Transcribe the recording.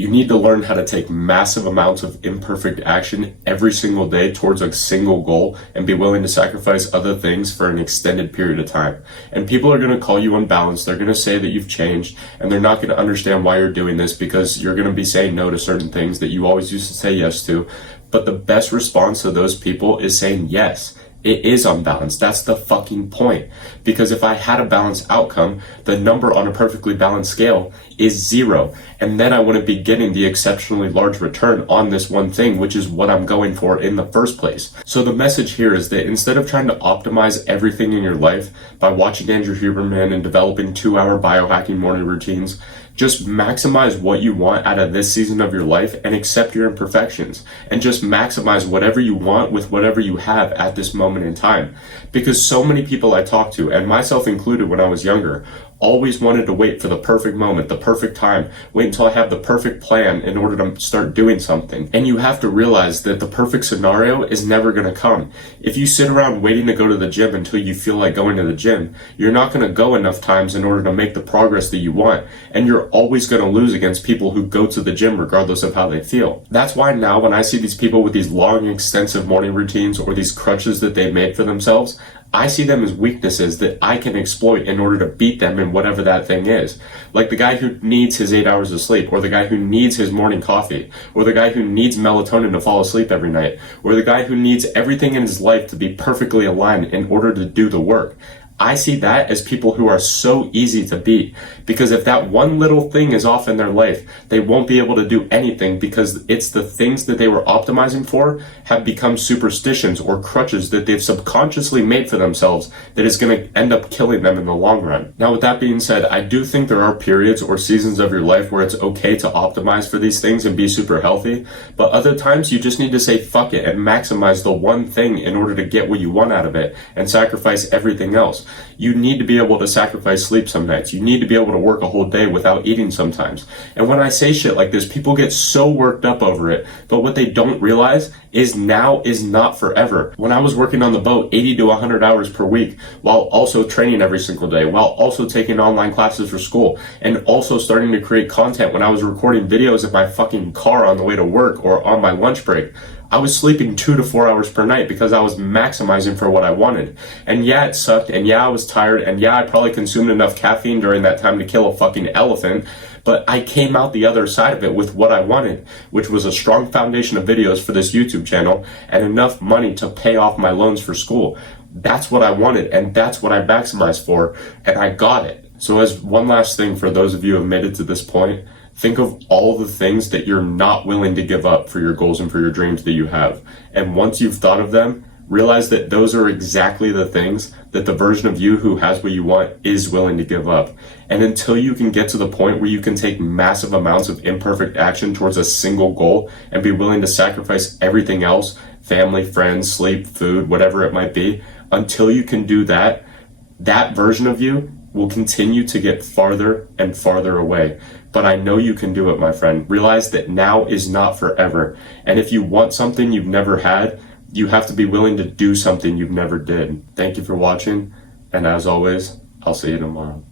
You need to learn how to take massive amounts of imperfect action every single day towards a single goal and be willing to sacrifice other things for an extended period of time. And people are going to call you unbalanced. They're going to say that you've changed, and they're not going to understand why you're doing this because you're going to be saying no to certain things that you always used to say yes to. But the best response to those people is saying yes. It is unbalanced. That's the fucking point. Because if I had a balanced outcome, the number on a perfectly balanced scale is 0. And then I wouldn't be getting the exceptionally large return on this one thing, which is what I'm going for in the first place. So the message here is that instead of trying to optimize everything in your life by watching Andrew Huberman and developing 2-hour biohacking morning routines, just maximize what you want out of this season of your life and accept your imperfections, and just maximize whatever you want with whatever you have at this moment in time. Because so many people I talk to, and myself included when I was younger, always wanted to wait for the perfect moment, the perfect time, wait until I have the perfect plan in order to start doing something. And you have to realize that the perfect scenario is never going to come. If you sit around waiting to go to the gym until you feel like going to the gym, you're not going to go enough times in order to make the progress that you want. And you're always going to lose against people who go to the gym regardless of how they feel. That's why now when I see these people with these long, extensive morning routines or these crutches that they've made for themselves, I see them as weaknesses that I can exploit in order to beat them in whatever that thing is. Like the guy who needs his 8 hours of sleep, or the guy who needs his morning coffee, or the guy who needs melatonin to fall asleep every night, or the guy who needs everything in his life to be perfectly aligned in order to do the work. I see that as people who are so easy to beat, because if that one little thing is off in their life, they won't be able to do anything because it's the things that they were optimizing for have become superstitions or crutches that they've subconsciously made for themselves that is going to end up killing them in the long run. Now, with that being said, I do think there are periods or seasons of your life where it's okay to optimize for these things and be super healthy, but other times you just need to say fuck it and maximize the one thing in order to get what you want out of it and sacrifice everything else. You need to be able to sacrifice sleep some nights. You need to be able to work a whole day without eating sometimes. And when I say shit like this, people get so worked up over it. But what they don't realize is now is not forever. When I was working on the boat 80 to 100 hours per week, while also training every single day, while also taking online classes for school, and also starting to create content when I was recording videos in my fucking car on the way to work or on my lunch break, I was sleeping 2 to 4 hours per night because I was maximizing for what I wanted. And yeah, it sucked, and yeah, I was tired, and yeah, I probably consumed enough caffeine during that time to kill a fucking elephant, but I came out the other side of it with what I wanted, which was a strong foundation of videos for this YouTube channel and enough money to pay off my loans for school. That's what I wanted, and that's what I maximized for, and I got it. So as one last thing for those of you who have made it to this point, think of all the things that you're not willing to give up for your goals and for your dreams that you have. And once you've thought of them, realize that those are exactly the things that the version of you who has what you want is willing to give up. And until you can get to the point where you can take massive amounts of imperfect action towards a single goal and be willing to sacrifice everything else, family, friends, sleep, food, whatever it might be, until you can do that, that version of you will continue to get farther and farther away. But I know you can do it, my friend. Realize that now is not forever. And if you want something you've never had, you have to be willing to do something you've never did. Thank you for watching. And as always, I'll see you tomorrow.